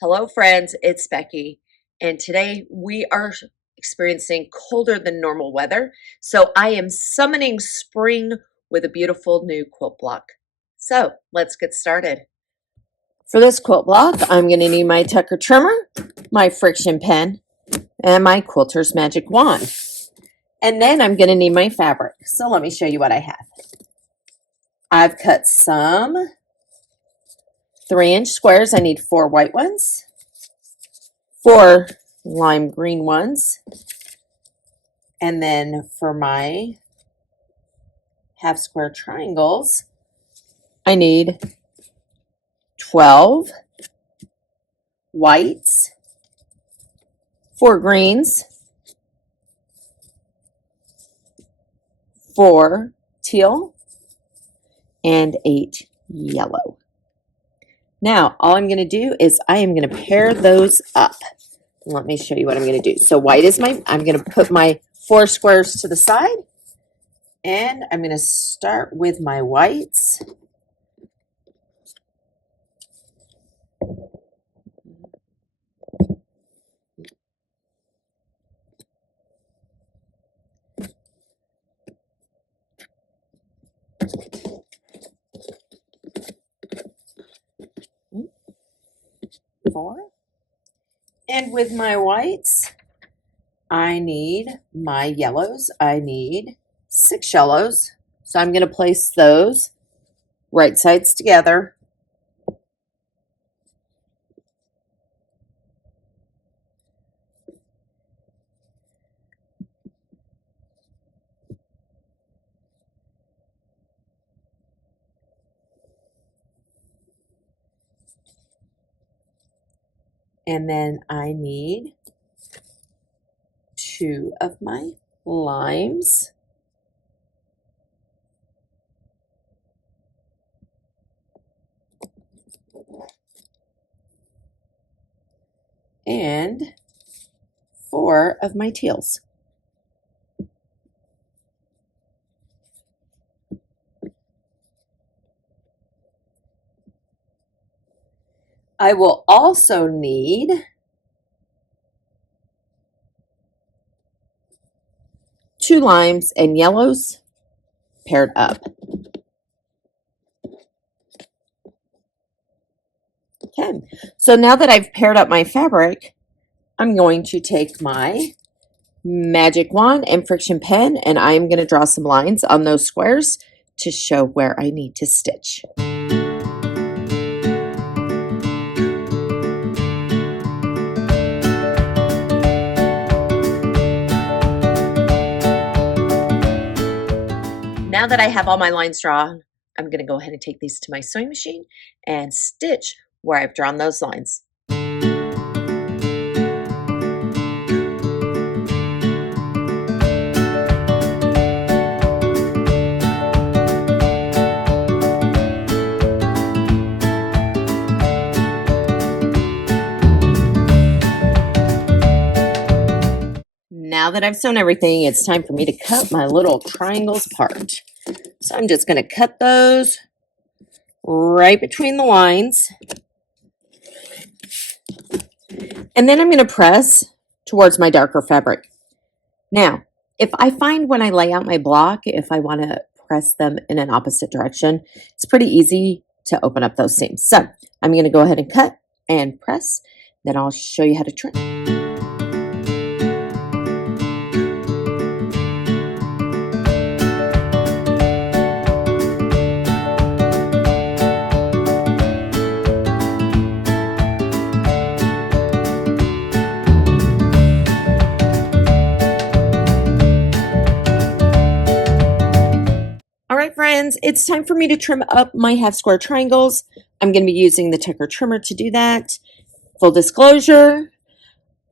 Hello, friends, it's Becky, and today we are experiencing colder than normal weather. So I am summoning spring with a beautiful new quilt block. So let's get started. For this quilt block, I'm going to need my Tucker trimmer, my friction pen, and my quilter's magic wand. And then I'm going to need my fabric. So let me show you what I have. I've cut some 3-inch squares. I need 4 white ones, 4 lime green ones, and then for my half square triangles, I need 12 whites, 4 greens, 4 teal, and 8 yellow. Now, all I'm going to do is I am going to pair those up. Let me show you what I'm going to do. So white is I'm going to put my 4 squares to the side, and I'm going to start with my whites. Four. And with my whites, I need my yellows. I need 6 yellows. So I'm going to place those right sides together. And then I need 2 of my limes. And 4 of my teals. I will also need 2 limes and yellows paired up. Okay, so now that I've paired up my fabric, I'm going to take my magic wand and friction pen, and I'm going to draw some lines on those squares to show where I need to stitch. Now that I have all my lines drawn, I'm going to go ahead and take these to my sewing machine and stitch where I've drawn those lines. Now that I've sewn everything, it's time for me to cut my little triangles apart. So I'm just going to cut those right between the lines. And then I'm going to press towards my darker fabric. Now, if I find when I lay out my block, if I want to press them in an opposite direction, it's pretty easy to open up those seams. So I'm going to go ahead and cut and press. Then I'll show you how to trim. Alright friends, it's time for me to trim up my half square triangles. I'm going to be using the Tucker trimmer to do that. Full disclosure,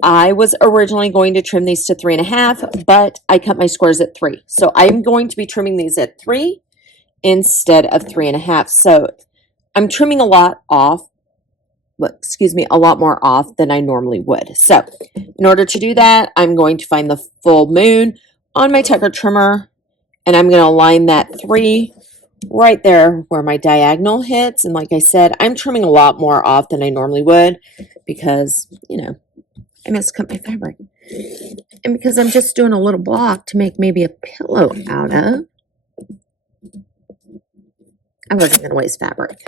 I was originally going to trim these to 3.5, but I cut my squares at 3. So I'm going to be trimming these at 3 instead of 3.5. So I'm trimming a lot off, a lot more off than I normally would. So in order to do that, I'm going to find the full moon on my Tucker trimmer, and I'm going to align that 3 right there where my diagonal hits. And like I said, I'm trimming a lot more off than I normally would because, you know, I miscut my fabric. And because I'm just doing a little block to make maybe a pillow out of, I wasn't going to waste fabric.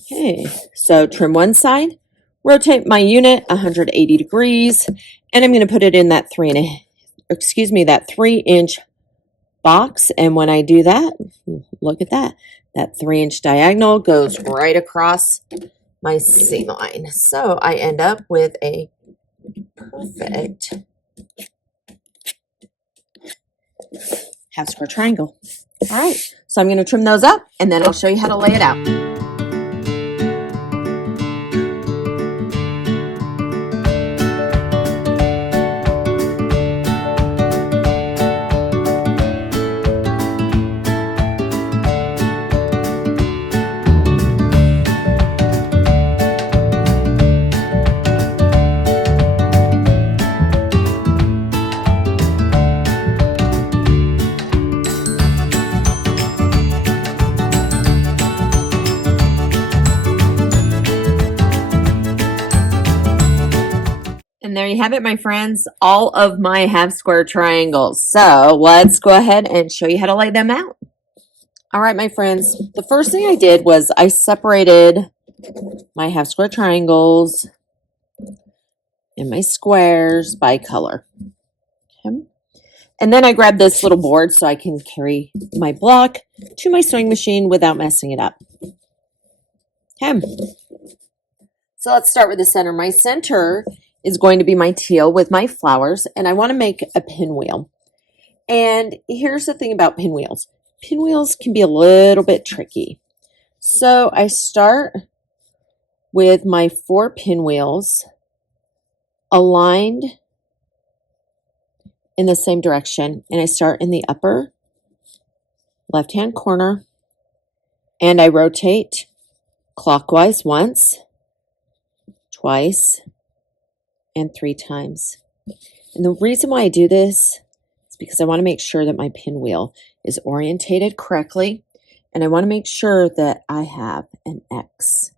Okay, so trim one side, rotate my unit 180 degrees, and I'm going to put it in that 3-inch box. And when I do that, look at that. That 3-inch diagonal goes right across my seam line. So I end up with a perfect half square triangle. All right, so I'm going to trim those up and then I'll show you how to lay it out. And there you have it, my friends, all of my half square triangles. So let's go ahead and show you how to lay them out. All right, my friends, the first thing I did was I separated my half square triangles and my squares by color. Okay. And then I grabbed this little board so I can carry my block to my sewing machine without messing it up. Okay. So let's start with the center. My center is going to be my teal with my flowers, and I want to make a pinwheel. And here's the thing about pinwheels. Pinwheels can be a little bit tricky. So I start with my 4 pinwheels aligned in the same direction, and I start in the upper left-hand corner, and I rotate clockwise once, twice, and 3 times. And the reason why I do this is because I want to make sure that my pinwheel is orientated correctly, and I want to make sure that I have an X,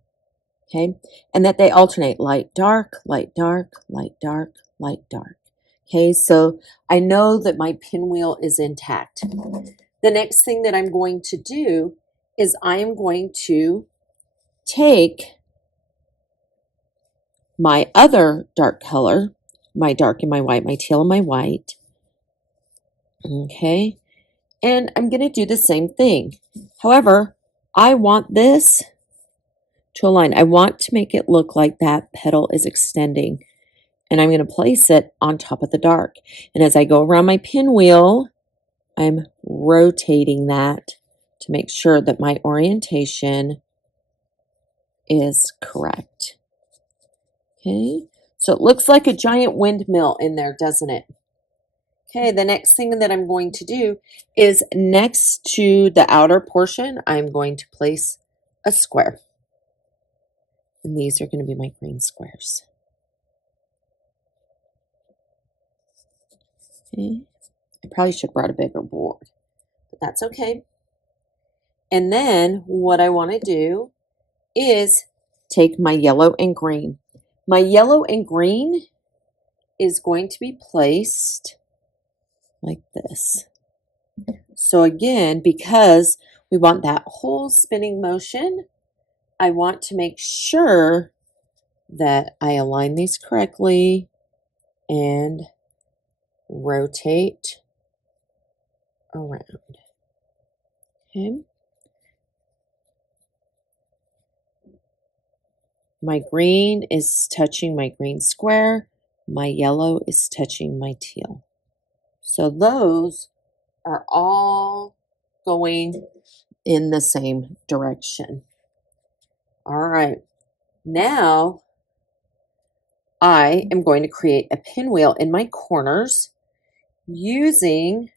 okay, and that they alternate light, dark, light, dark, light, dark, light, dark. Okay, so I know that my pinwheel is intact. The next thing that I'm going to do is I am going to take my other dark color, my dark and my white, my teal and my white, okay, and I'm going to do the same thing. However, I want this to align. I want to make it look like that petal is extending, and I'm going to place it on top of the dark. And as I go around my pinwheel, I'm rotating that to make sure that my orientation is correct. Okay, so it looks like a giant windmill in there, doesn't it? Okay, the next thing that I'm going to do is next to the outer portion, I'm going to place a square. And these are going to be my green squares. Okay, I probably should have brought a bigger board, but that's okay. And then what I want to do is take my yellow and green. My yellow and green is going to be placed like this. So again, because we want that whole spinning motion, I want to make sure that I align these correctly and rotate around. Okay. My green is touching my green square. My yellow is touching my teal. So those are all going in the same direction. All right. Now I am going to create a pinwheel in my corners using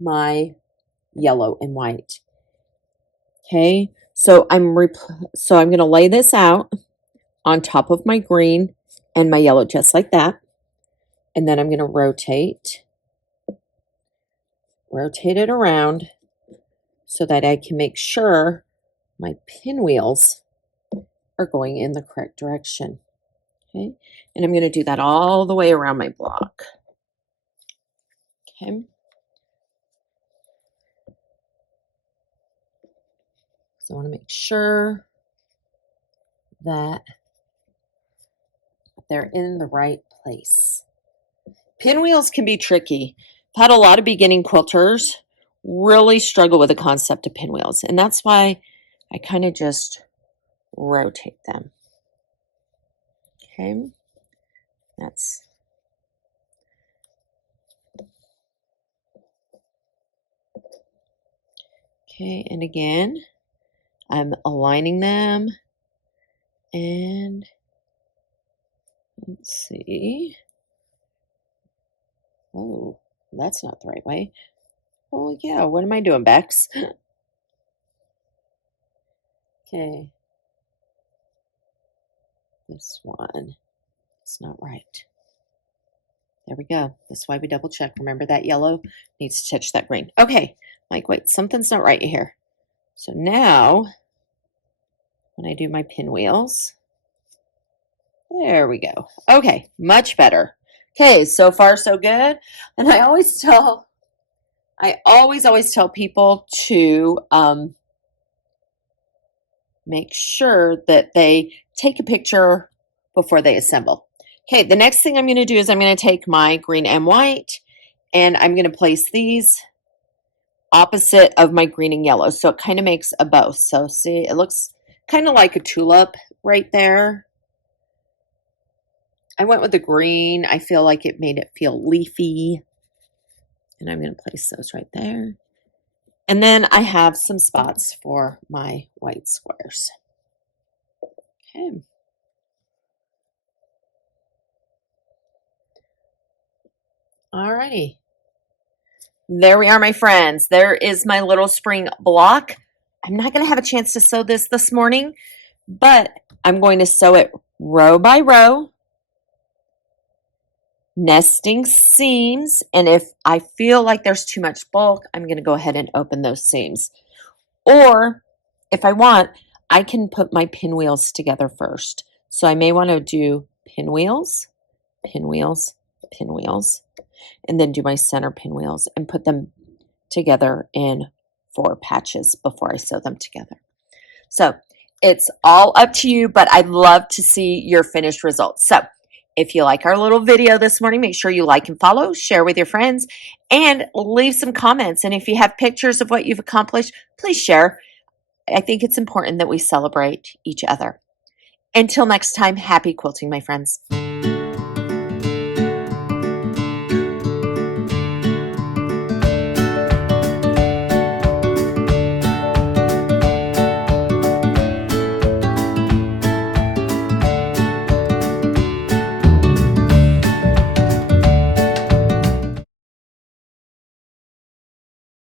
my yellow and white. Okay, so I'm going to lay this out on top of my green and my yellow just like that, and then I'm going to rotate rotate it around so that I can make sure my pinwheels are going in the correct direction. Okay, and I'm going to do that all the way around my block. Okay. So I want to make sure that they're in the right place. Pinwheels can be tricky. I've had a lot of beginning quilters really struggle with the concept of pinwheels, and that's why I kind of just rotate them. Okay, that's okay, and again, I'm aligning them, and let's see. Oh, that's not the right way. Oh yeah, what am I doing, Bex? Okay, this one, it's not right. There we go. That's why we double check. Remember that yellow needs to touch that green. Okay, like wait, something's not right here. So now, when I do my pinwheels, there we go. Okay, much better. Okay, so far so good. And I always tell people to make sure that they take a picture before they assemble. Okay, the next thing I'm going to do is I'm going to take my green and white and I'm going to place these opposite of my green and yellow. So it kind of makes a bow. So see, it looks kind of like a tulip right there. I went with the green. I feel like it made it feel leafy. And I'm going to place those right there. And then I have some spots for my white squares. Okay. Alrighty. There we are, my friends. There is my little spring block. I'm not going to have a chance to sew this morning, but I'm going to sew it row by row, nesting seams, and if I feel like there's too much bulk, I'm going to go ahead and open those seams. Or if I want, I can put my pinwheels together first. So I may want to do pinwheels, pinwheels, pinwheels, and then do my center pinwheels and put them together in 4 patches before I sew them together. So it's all up to you, but I'd love to see your finished results. So if you like our little video this morning, make sure you like and follow, share with your friends, and leave some comments. And if you have pictures of what you've accomplished, please share. I think it's important that we celebrate each other. Until next time, happy quilting, my friends.